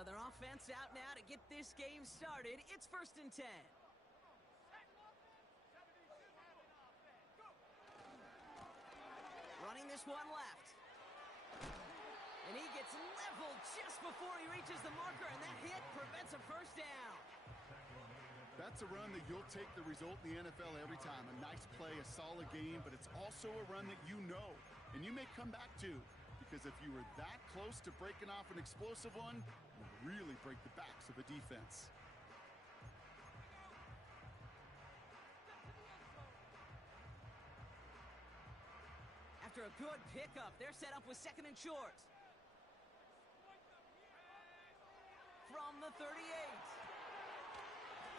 So their offense out now to get this game started. It's 1st and 10. Running this one left. And he gets leveled just before he reaches the marker, and that hit prevents a first down. That's a run that you'll take the result in the NFL every time. A nice play, a solid game, but it's also a run that you know, and you may come back to, because if you were that close to breaking off an explosive one, you really break the backs of a defense. After a good pickup, they're set up with 2nd and short. From the 38.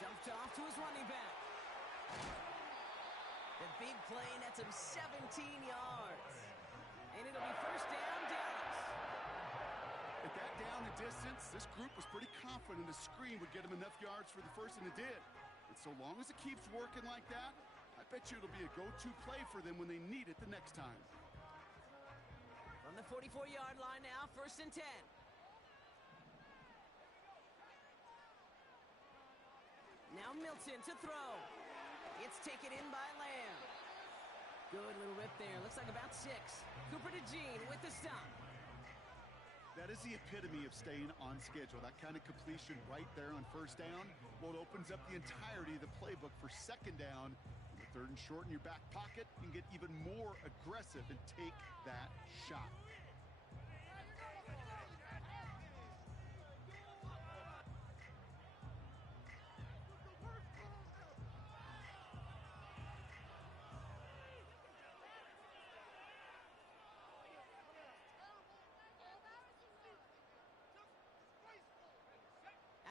Dumped off to his running back. The big play nets him 17 yards. And it'll be first down, Dallas. At that down and distance, this group was pretty confident a screen would get him enough yards for the first, and it did. And so long as it keeps working like that, I bet you it'll be a go-to play for them when they need it the next time. From the 44-yard line now, 1st and 10. Now Milton to throw. It's taken in by Lamb. Good little rip there. Looks like about 6. Cooper to Jean with the stop. That is the epitome of staying on schedule. That kind of completion right there on 1st down. Well, it opens up the entirety of the playbook for 2nd down. With 3rd and short in your back pocket, you can get even more aggressive and take that shot.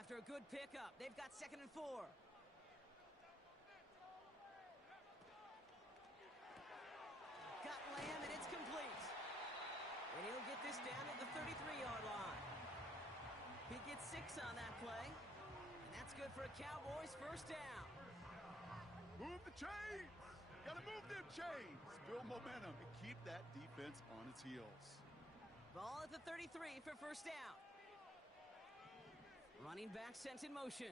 After a good pickup, they've got 2nd and 4. Got Lamb, and it's complete. And he'll get this down at the 33-yard line. He gets 6 on that play. And that's good for a Cowboys first down. Move the chains! Gotta move them chains! Build momentum and keep that defense on its heels. Ball at the 33 for first down. Running back sent in motion.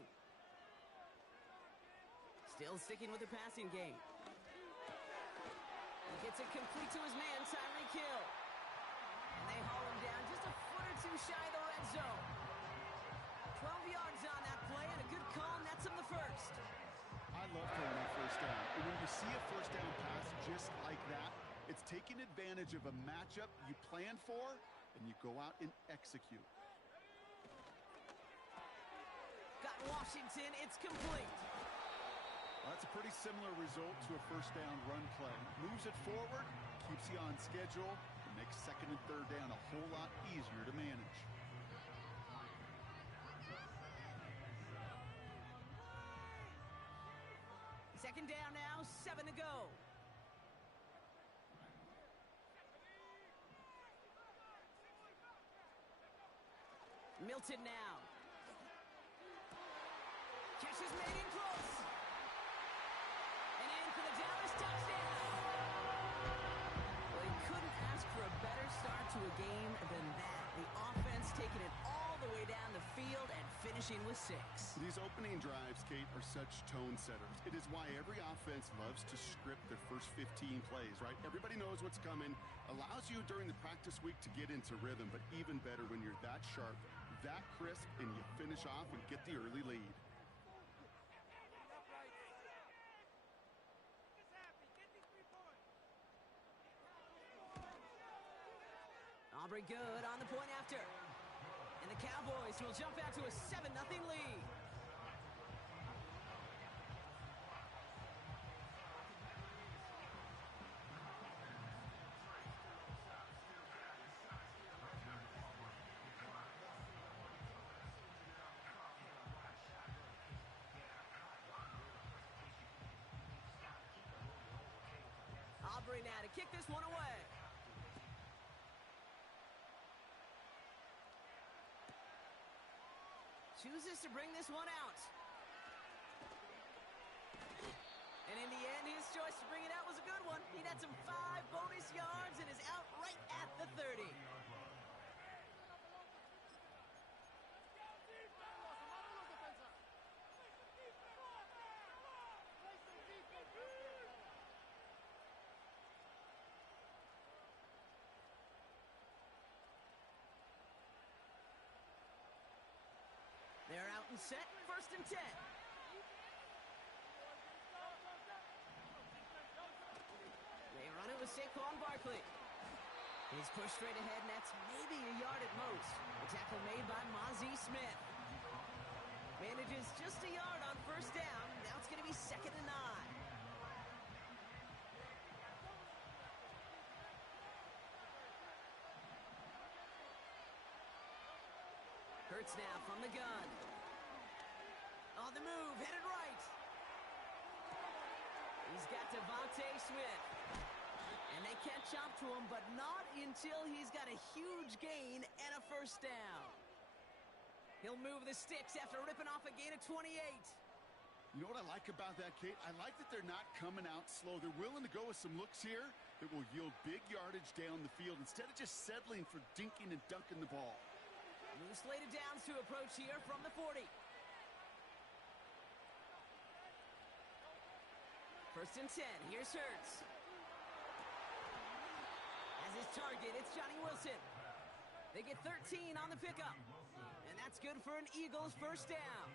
Still sticking with the passing game. He gets it complete to his man, Tyreek Hill. And they haul him down just a foot or 2 shy of the red zone. 12 yards on that play, and a good call nets him the first. I love calling that first down. And when you see a first down pass just like that, it's taking advantage of a matchup you plan for, and you go out and execute. Got Washington, it's complete. Well, that's a pretty similar result to a first down run play. Moves it forward, keeps you on schedule, and makes 2nd and 3rd down a whole lot easier to manage. Second down now, 7 to go. Milton now. Catch is made in close. And in for the Dallas touchdown. Well, you couldn't ask for a better start to a game than that. The offense taking it all the way down the field and finishing with 6. These opening drives, Kate, are such tone setters. It is why every offense loves to script their first 15 plays, right? Everybody knows what's coming. Allows you during the practice week to get into rhythm, but even better when you're that sharp, that crisp, and you finish off and get the early lead. Aubrey good on the point after. And the Cowboys will jump out to a 7-0 lead. Aubrey now to kick this one away. Chooses to bring this one out. And in the end, his choice to bring it out was a good one. He had some 5 bonus yards and is out right at the 30. and set, 1st and 10. They run it with Saquon Barkley. He's pushed straight ahead, and that's maybe a yard at most. The tackle made by Mozzie Smith. Manages just a yard on 1st down. Now it's going to be 2nd and 9. Hurts now from the gun. On the move, headed right. He's got Devontae Smith. And they can't chop to him, but not until he's got a huge gain and a 1st down. He'll move the sticks after ripping off a gain of 28. You know what I like about that, Kate? I like that they're not coming out slow. They're willing to go with some looks here that will yield big yardage down the field instead of just settling for dinking and dunking the ball. New slated downs to approach here from the 40. 1st and 10. Here's Hurts. As his target, it's Johnny Wilson. They get 13 on the pickup. And that's good for an Eagles 1st down.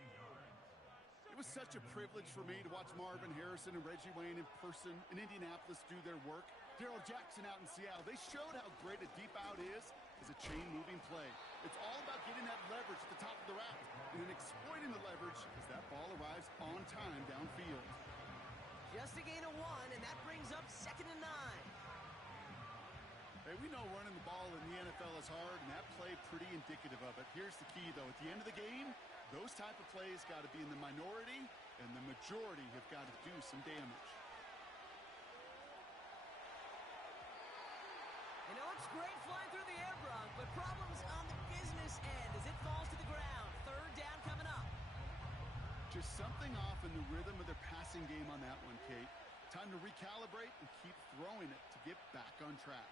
It was such a privilege for me to watch Marvin Harrison and Reggie Wayne in person in Indianapolis do their work. Darrell Jackson out in Seattle. They showed how great a deep out is as a chain-moving play. It's all about getting that leverage at the top of the route and then exploiting the leverage as that ball arrives on time downfield. Just a gain of 1, and that brings up 2nd and 9. Hey, we know running the ball in the NFL is hard, and that play pretty indicative of it. Here's the key, though. At the end of the game, those type of plays got to be in the minority, and the majority have got to do some damage. You know, it's great flying through the air, Brock, but problems on the business end as it falls to the ground. 3rd down coming up. Just something off in the rhythm of their passing game on that one, Kate. Time to recalibrate and keep throwing it to get back on track.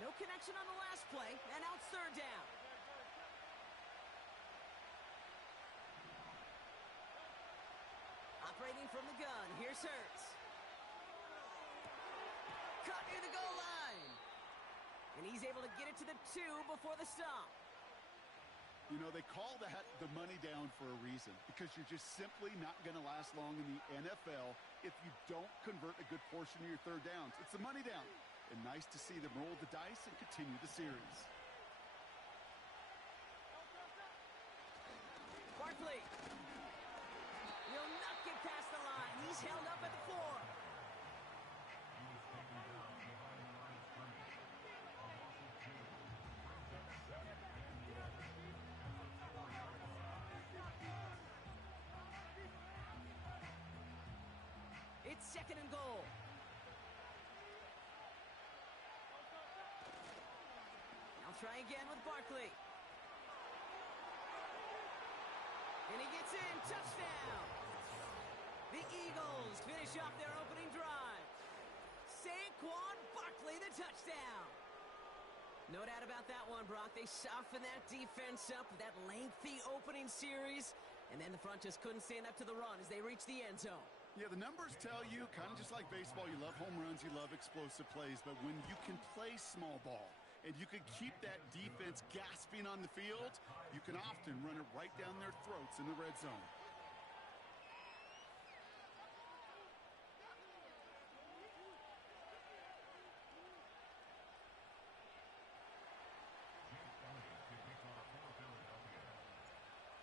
No connection on the last play, and now it's 3rd down. Operating from the gun, here's Hurts. Cut near the goal line. And he's able to get it to the 2 before the stop. You know, they call that the money down for a reason, because you're just simply not going to last long in the NFL if you don't convert a good portion of your 3rd downs. It's the money down. And nice to see them roll the dice and continue the series. Barkley. Will not get past the line. He's held up at the 4. It's 2nd and goal. Now try again with Barkley. And he gets in. Touchdown. The Eagles finish off their opening drive. Saquon Barkley, the touchdown. No doubt about that one, Brock. They softened that defense up with that lengthy opening series. And then the front just couldn't stand up to the run as they reached the end zone. Yeah, the numbers tell you, kind of just like baseball, you love home runs, you love explosive plays, but when you can play small ball and you can keep that defense gasping on the field, you can often run it right down their throats in the red zone.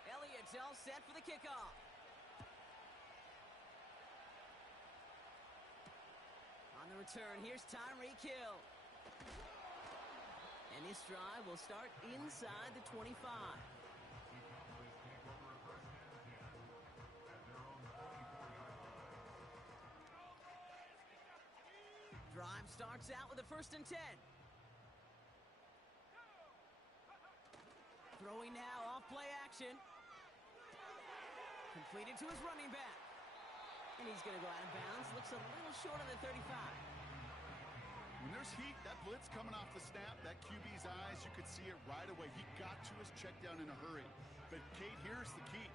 Elliott's all set for the kickoff. On the return, here's Tyreek Hill. And this drive will start inside the 25. Drive starts out with a 1st and 10. Throwing now off play action. Completed to his running back. And he's going to go out of bounds. Looks a little short on the 35. When there's heat, that blitz coming off the snap, that QB's eyes, you could see it right away. He got to his check down in a hurry. But, Kate, here's the key.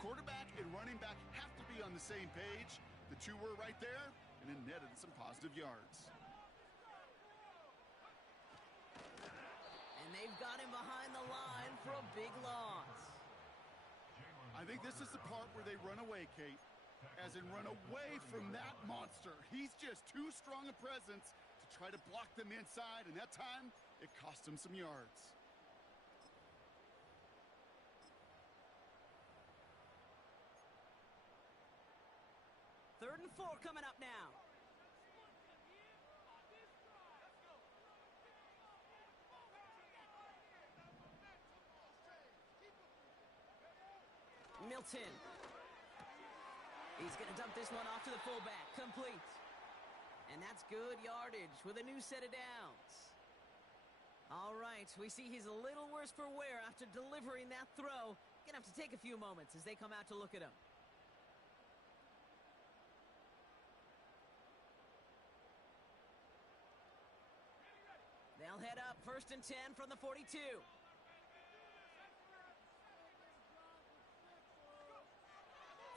Quarterback and running back have to be on the same page. The two were right there, and it netted some positive yards. And they they've got him behind the line for a big loss. I think this is the part where they run away, Kate. As in run away from that monster. He's just too strong a presence to try to block them inside, and that time, it cost him some yards. Third and 4 coming up now. Milton. He's going to dump this one off to the fullback. Complete. And that's good yardage with a new set of downs. All right, we see he's a little worse for wear after delivering that throw. Going to have to take a few moments as they come out to look at him. They'll head up 1st and 10 from the 42.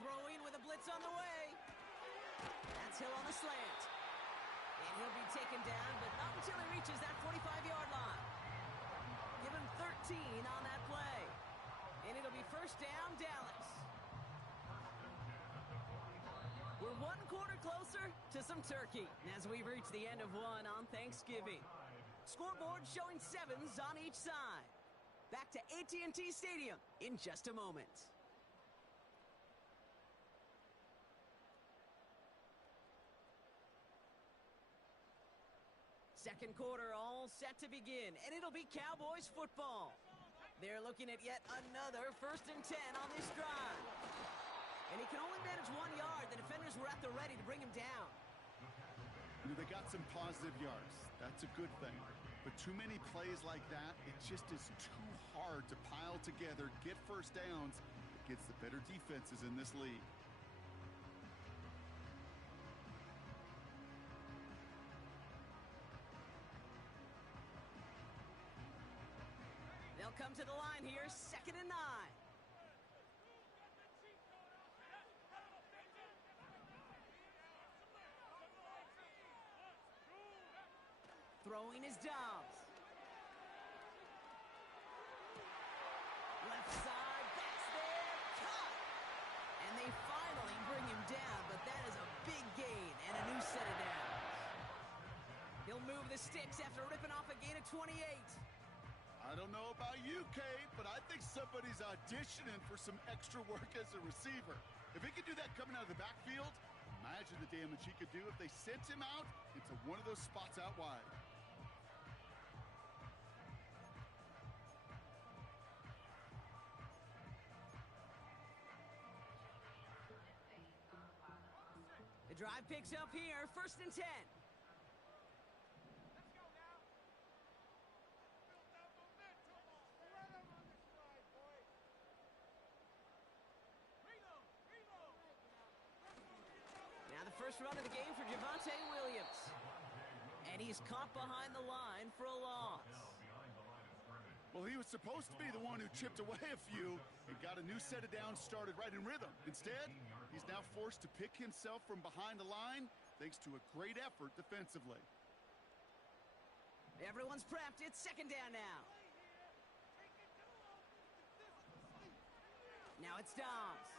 Throwing with a blitz on the way. That's Hill on the slant. And he'll be taken down, but not until he reaches that 45-yard line. Give him 13 on that play. And it'll be 1st down, Dallas. We're 1 quarter closer to some turkey as we reach the end of one on Thanksgiving. Scoreboard showing 7s on each side. Back to AT&T Stadium in just a moment. Second quarter all set to begin, and it'll be Cowboys football. They're looking at yet another 1st and 10 on this drive. And he can only manage 1 yard. The defenders were at the ready to bring him down. They got some positive yards. That's a good thing. But too many plays like that, it just is too hard to pile together, get first downs against the better defenses in this league. They'll come to the line here, 2nd and 9. Throwing his Dobbs. Left side, that's there, caught. And they finally bring him down, but that is a big gain and a new set of downs. He'll move the sticks after ripping off a gain of 28. I don't know about you, Kate, but I think somebody's auditioning for some extra work as a receiver. If he could do that coming out of the backfield, imagine the damage he could do if they sent him out into one of those spots out wide. The drive picks up here, 1st and 10. First run of the game for Javonte Williams. And he's caught behind the line for a loss. Well, he was supposed to be the one who chipped away a few and got a new set of downs started right in rhythm. Instead, he's now forced to pick himself from behind the line thanks to a great effort defensively. Everyone's prepped. It's 2nd down now. Now it's Dobbs.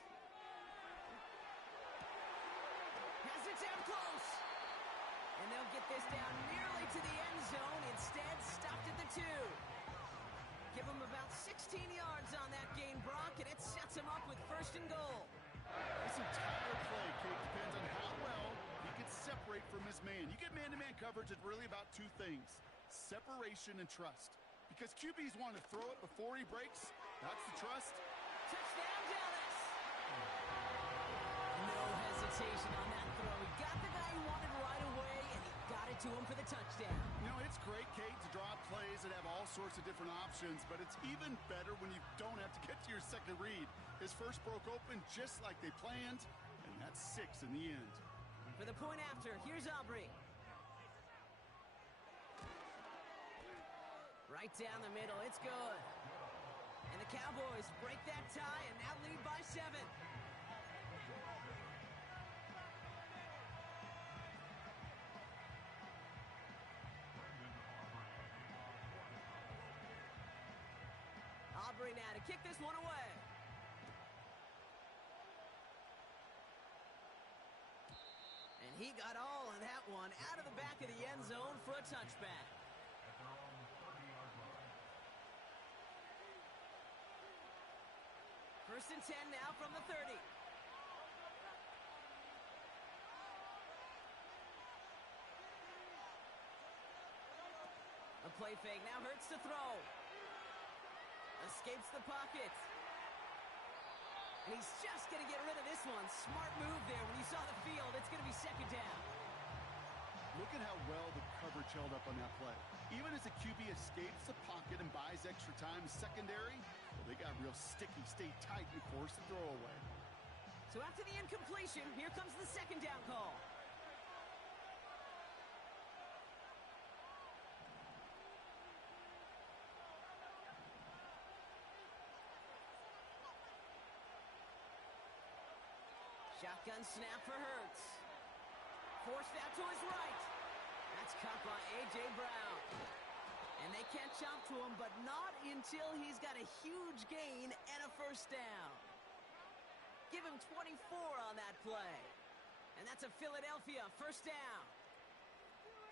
Has it down close. And they'll get this down nearly to the end zone. Instead, stopped at the 2. Give him about 16 yards on that gain, Brock, and it sets him up with 1st and goal. This entire play, Kate, depends on how well he can separate from his man. You get man-to-man coverage, it's really about 2 things, separation and trust. Because QBs want to throw it before he breaks. That's the trust. Touchdown, Dallas. No hesitation on that throw. He got the guy he wanted right away, and he got it to him for the touchdown. You know, it's great, Kate, to draw plays that have all sorts of different options, but it's even better when you don't have to get to your second read. His first broke open just like they planned, and that's 6 in the end. For the point after, here's Aubrey. Right down the middle, it's good. And the Cowboys break that tie and now lead by 7. Aubrey now to kick this one away. And he got all of that one out of the back of the end zone for a touchback. First and 10 now from the 30. A play fake now hurts to throw. Escapes the pocket. And he's just going to get rid of this one. Smart move there. When you saw the field, it's going to be second down. Look at how well the coverage held up on that play. Even as the QB escapes the pocket and buys extra time, secondary, well, they got real sticky, stay tight, and force the throw away. So after the incompletion, here comes the second down call. Shotgun snap for Hurts. Forced out to his right. That's caught by A.J. Brown. And they can't chop to him, but not until he's got a huge gain and a first down. Give him 24 on that play. And that's a Philadelphia first down.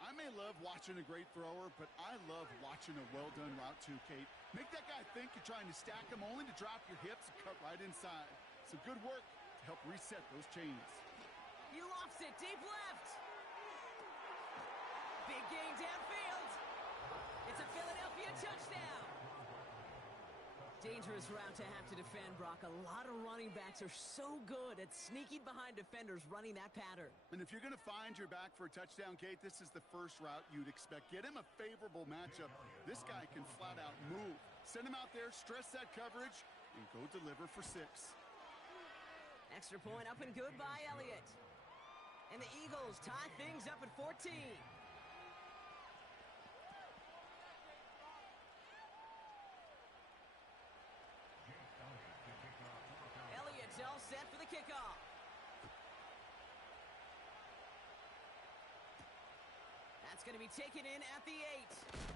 I may love watching a great thrower, but I love watching a well-done route too, Kate. Make that guy think you're trying to stack him only to drop your hips and cut right inside. Some good work to help reset those chains. He lofts it deep left. Big gain downfield. It's a Philadelphia touchdown. Dangerous route to have to defend, Brock. A lot of running backs are so good at sneaking behind defenders running that pattern. And if you're going to find your back for a touchdown, Kate, this is the first route you'd expect. Get him a favorable matchup. This guy can flat out move. Send him out there, stress that coverage, and go deliver for 6. Extra point up and good by Elliott. And the Eagles tie things up at 14. Elliott's all set for the kickoff. That's going to be taken in at the 8.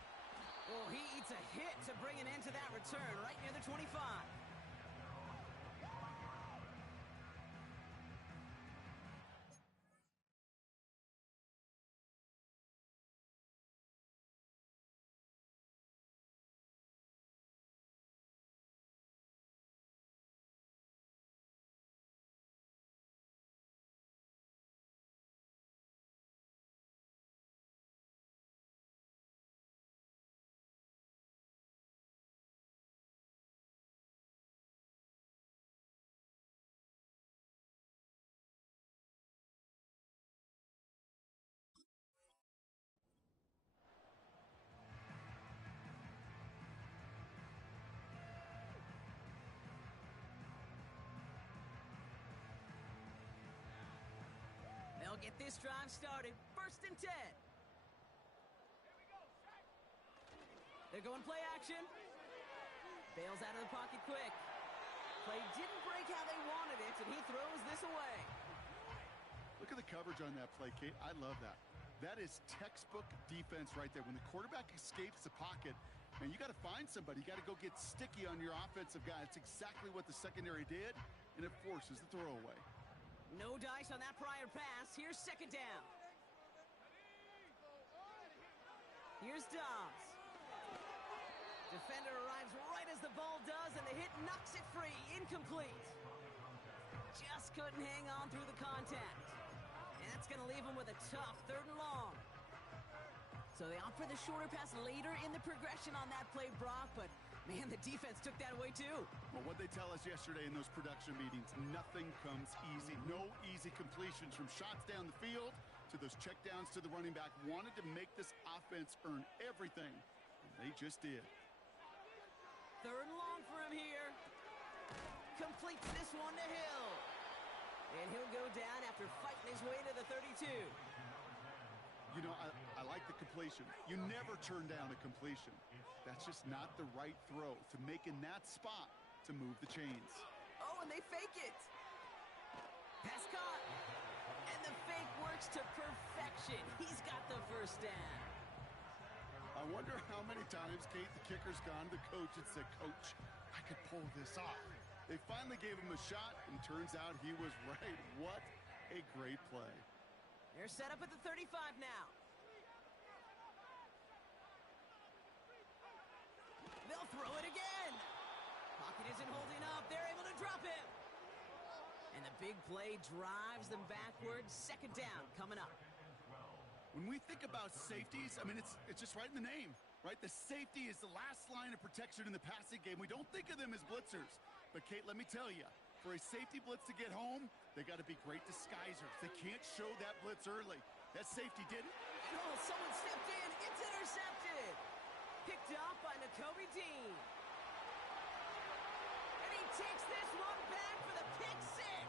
Oh, he eats a hit to bring an end to that return right near the 25. They'll get this drive started. First and 10. They're going play action. Bails out of the pocket quick. Play didn't break how they wanted it, and he throws this away. Look at the coverage on that play, Kate. I love that. That is textbook defense right there. When the quarterback escapes the pocket, man, you got to find somebody. You got to go get sticky on your offensive guy. It's exactly what the secondary did, and it forces the throw away. No dice on that prior pass. Here's second down. Here's Dobbs. Defender arrives right as the ball does, and the hit knocks it free. Incomplete. Just couldn't hang on through the contact. And that's going to leave him with a tough 3rd and long. So they opt for the shorter pass later in the progression on that play, Brock, but man, the defense took that away too. Well, what they tell us yesterday in those production meetings, nothing comes easy. No easy completions from shots down the field to those checkdowns to the running back. Wanted to make this offense earn everything, and they just did. 3rd and long for him here. Completes this one to Hill. And he'll go down after fighting his way to the 32. You know, I like the completion. You never turn down a completion. That's just not the right throw to make in that spot to move the chains. Oh, and they fake it. Pass caught. And the fake works to perfection. He's got the first down. I wonder how many times, Kate, the kicker's gone to the coach and said, Coach, I could pull this off. They finally gave him a shot, and turns out he was right. What a great play. They're set up at the 35 now. They'll throw it again. Pocket isn't holding up. They're able to drop it. And the big play drives them backwards. Second down coming up. When we think about safeties, I mean, it's just right in the name, right? The safety is the last line of protection in the passing game. We don't think of them as blitzers. But, Kate, let me tell you, for a safety blitz to get home, they got to be great disguisers. They can't show that blitz early. That safety did it. Oh, someone stepped in. It's intercepted. Picked off by Nakobe Dean. And he takes this one back for the pick six.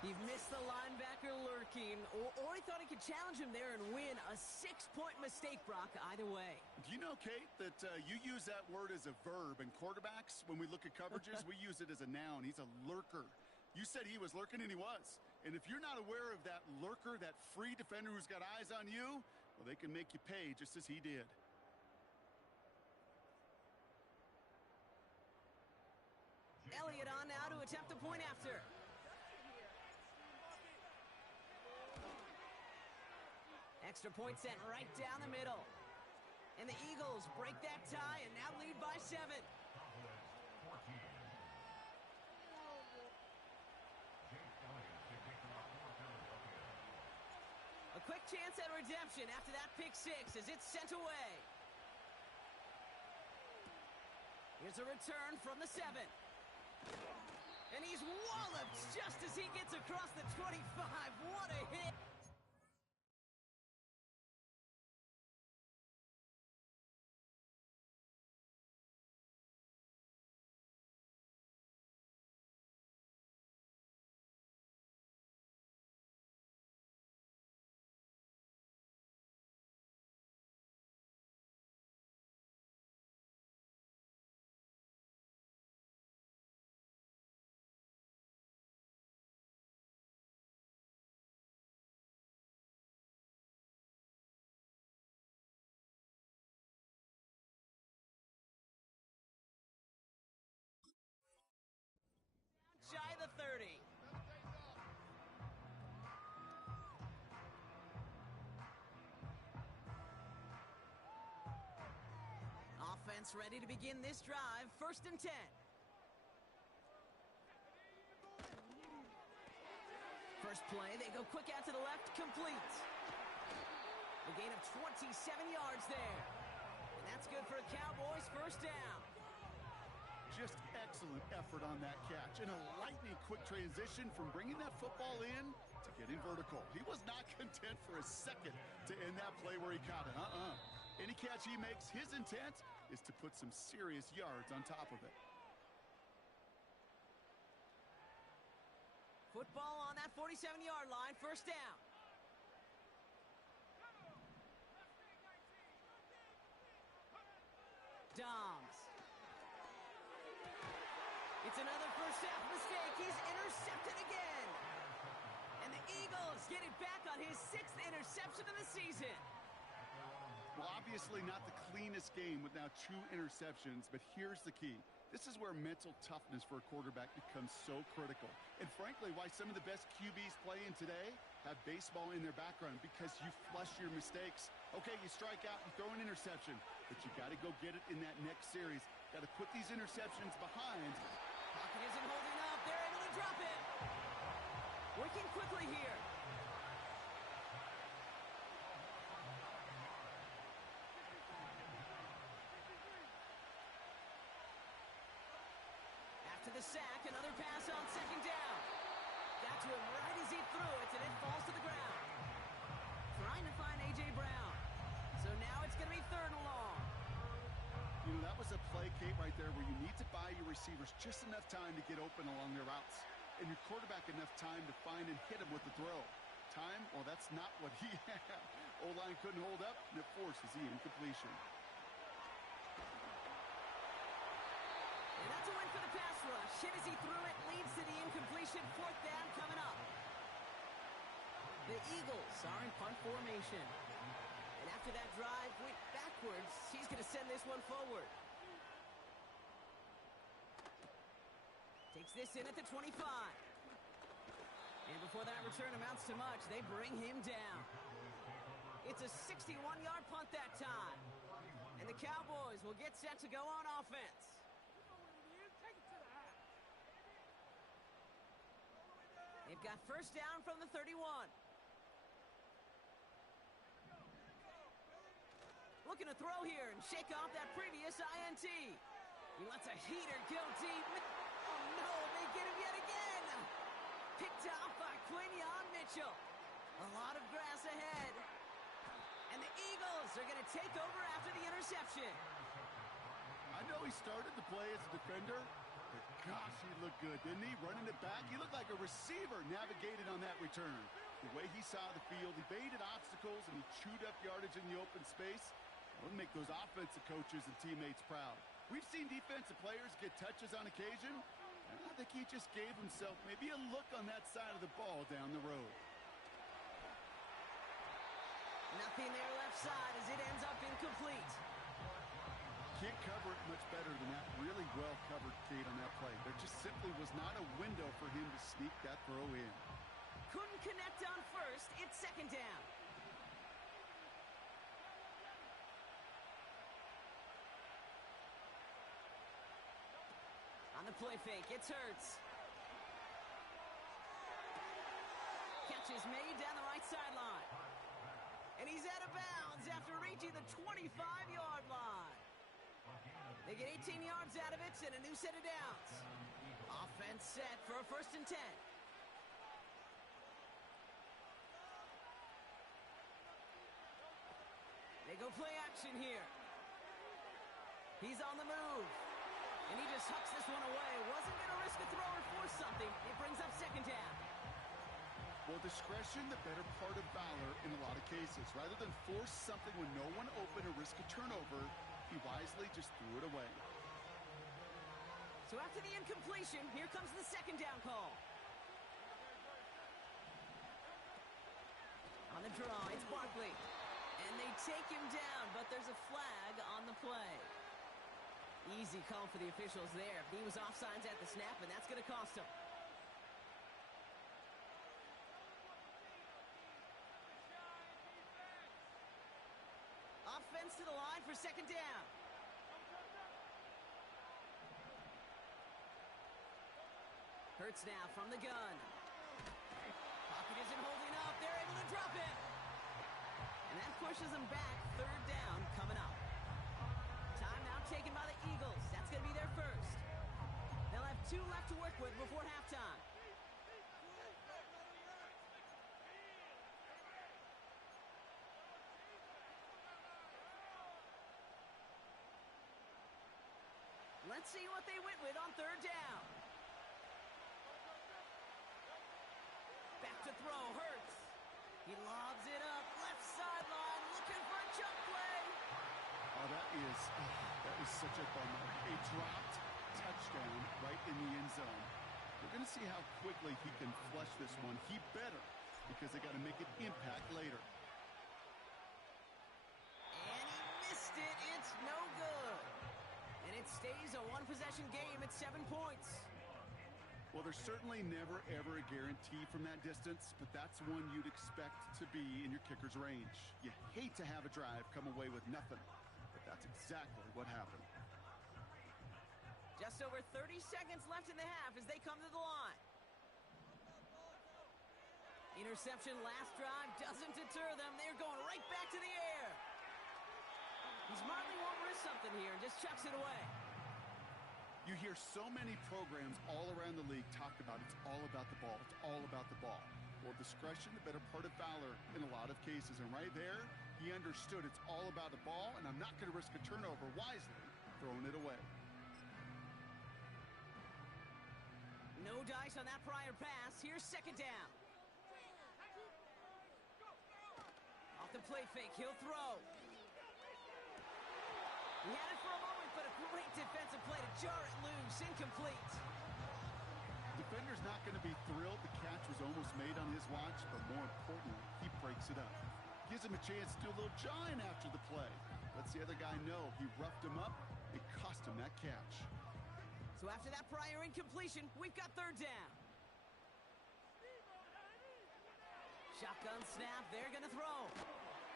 He missed the linebacker lurking, or he thought he could challenge him there and win. A 6-point mistake, Brock, either way. Do you know, Kate, that you use that word as a verb, and quarterbacks, when we look at coverages, we use it as a noun. He's a lurker. You said he was lurking, and he was. And if you're not aware of that lurker, that free defender who's got eyes on you, well, they can make you pay just as he did. Elliott on now to attempt the point after. Extra point sent right down the middle. And the Eagles break that tie and now lead by 7. A quick chance at redemption after that pick six as it's sent away. Here's a return from the 7. And he's walloped just as he gets across the 25. What a hit. Shy the 30. Offense ready to begin this drive. 1st and 10. First play, they go quick out to the left, complete. A gain of 27 yards there. And that's good for a Cowboys first down. Just excellent effort on that catch. And a lightning quick transition from bringing that football in to getting vertical. He was not content for a second to end that play where he caught it. Any catch he makes, his intent is to put some serious yards on top of it. Football on that 47-yard line, first down. Doms. It's another first half mistake. He's intercepted again. And the Eagles get it back on his 6th interception of the season. Well, obviously not the cleanest game with now 2 interceptions, but here's the key. This is where mental toughness for a quarterback becomes so critical. And frankly, why some of the best QBs playing today have baseball in their background, because you flush your mistakes. Okay, you strike out and throw an interception, but you got to go get it in that next series. Got to put these interceptions behind. Pocket isn't holding up. They're able to drop it. Working quickly here. After the sack, another pass on 2nd down. Got to him right as he threw it, and it falls to the ground. Trying to find A.J. Brown. So now it's going to be 3rd and long. You know, that was a play, Kate, right there where you need to buy your receivers just enough time to get open along their routes. And your quarterback enough time to find and hit him with the throw. Time? Well, that's not what he had. O-line couldn't hold up, and it forces the incompletion. And that's a win for the pass rush. Hit as he threw it, leads to the incompletion. 4th down coming up. The Eagles are in punt formation. And after that drive went backwards, he's going to send this one forward. Takes this in at the 25. And before that return amounts to much, they bring him down. It's a 61-yard punt that time. And the Cowboys will get set to go on offense. They've got first down from the 31. Looking to throw here and shake off that previous INT. He lets a heater go deep. Oh no, they get him yet again. Picked off by Quinyon Mitchell. A lot of grass ahead. And the Eagles are going to take over after the interception. I know he started the play as a defender, but gosh, he looked good, didn't he? Running it back, he looked like a receiver navigated on that return. The way he saw the field, he baited obstacles, and he chewed up yardage in the open space. That would make those offensive coaches and teammates proud. We've seen defensive players get touches on occasion, and I think he just gave himself maybe a look on that side of the ball down the road. Nothing there left side as it ends up incomplete. Can't cover it much better than that. Really well covered, Kate, on that play. There just simply was not a window for him to sneak that throw in. Couldn't connect on first. It's second down. On the play fake, it's Hurts. Catch is made down the right sideline. And he's out of bounds after reaching the 25-yard line. They get 18 yards out of it and a new set of downs. Offense set for a 1st and 10. They go play action here. He's on the move. And he just hucks this one away. Wasn't going to risk a throw or force something. It brings up second down. Well, discretion, the better part of valor in a lot of cases. Rather than force something when no one open or risk a turnover, he wisely just threw it away. So after the incompletion, here comes the second down call. On the draw, it's Barkley. And they take him down, but there's a flag on the play. Easy call for the officials there. He was offsides at the snap, and that's going to cost him. Offense to the line for second down. Hurts now from the gun. Pocket isn't holding up. They're able to drop it. And that pushes them back. Third down coming up. Timeout taken by the Eagles. That's going to be their first. They'll have 2 left to work with before halftime. Let's see what they went with on third down. Back to throw, Hurts. He lobs it up, left sideline, looking for a jump play. Oh, that is such a bummer. A dropped touchdown right in the end zone. We're going to see how quickly he can flush this one. He better, because they got to make an impact later. And he missed it. It's no good. And it stays a one-possession game at 7 points. Well, there's certainly never, ever a guarantee from that distance, but that's one you'd expect to be in your kicker's range. You hate to have a drive come away with nothing, but that's exactly what happened. Just over 30 seconds left in the half as they come to the line. Interception last drive doesn't deter them. They're going right back to the air. He smartly won't risk something here and just chucks it away. You hear so many programs all around the league talk about it's all about the ball. It's all about the ball. Well, discretion, the better part of valor in a lot of cases. And right there, he understood it's all about the ball, and I'm not going to risk a turnover, wisely throwing it away. No dice on that prior pass. Here's second down. Off the play fake, he'll throw. He had it for a moment, but a great defensive play to jar it loose. Incomplete. Defender's not going to be thrilled the catch was almost made on his watch, but more importantly, he breaks it up. Gives him a chance to do a little jawing after the play. Lets the other guy know he roughed him up and cost him that catch. So after that prior incompletion, we've got third down. Shotgun snap, they're going to throw.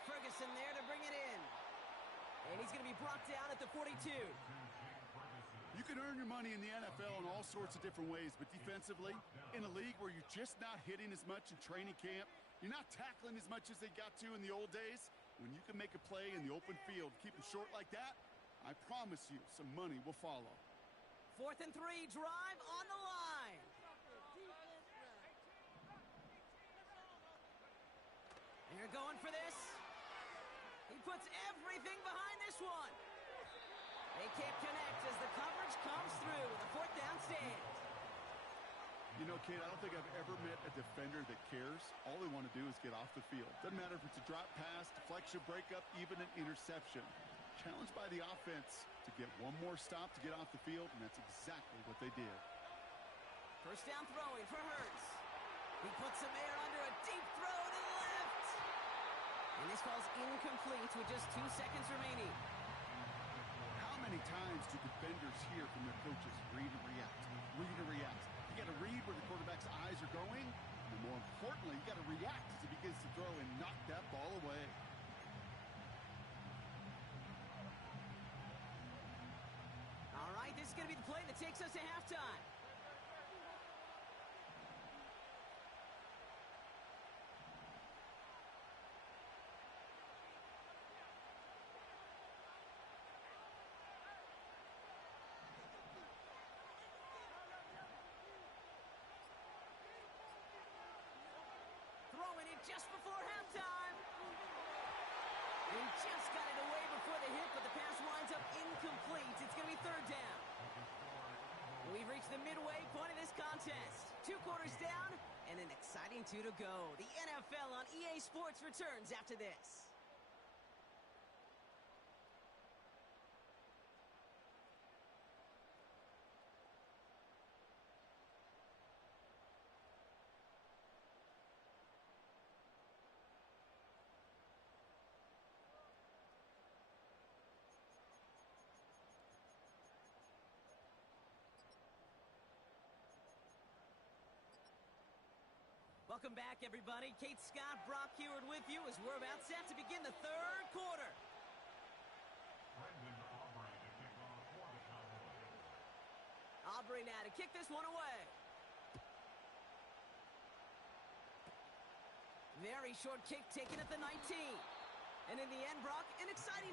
Ferguson there to bring it in. And he's going to be brought down at the 42. You can earn your money in the NFL in all sorts of different ways, but defensively, in a league where you're just not hitting as much in training camp, you're not tackling as much as they got to in the old days, when you can make a play in the open field, keep it short like that, I promise you some money will follow. 4th and 3, drive on the line. And you're going for this. He puts everything behind this one. They can't connect as the coverage comes through with a 4th down stand. You know, Kate, I don't think I've ever met a defender that cares. All they want to do is get off the field. Doesn't matter if it's a drop pass, deflection, breakup, even an interception. Challenged by the offense to get one more stop to get off the field, and that's exactly what they did. First down throwing for Hurts. He puts some air under a deep throw to the left. And this falls incomplete with just 2 seconds remaining. How many times do defenders hear from their coaches, read and react, read and react? You got to read where the quarterback's eyes are going, and more importantly, you got to react as he begins to throw and knock that ball away. All right, this is going to be the play that takes us to halftime. Throwing it just before halftime. He just got it away before the hit, but the pass winds up incomplete. It's going to be third down. We've reached the midway point of this contest. 2 quarters down and an exciting 2 to go. The NFL on EA Sports returns after this. Welcome back, everybody. Kate Scott, Brock Heward with you as we're about set to begin the third quarter. Aubrey now to kick this one away. Very short kick taken at the 19. And in the end, Brock, an exciting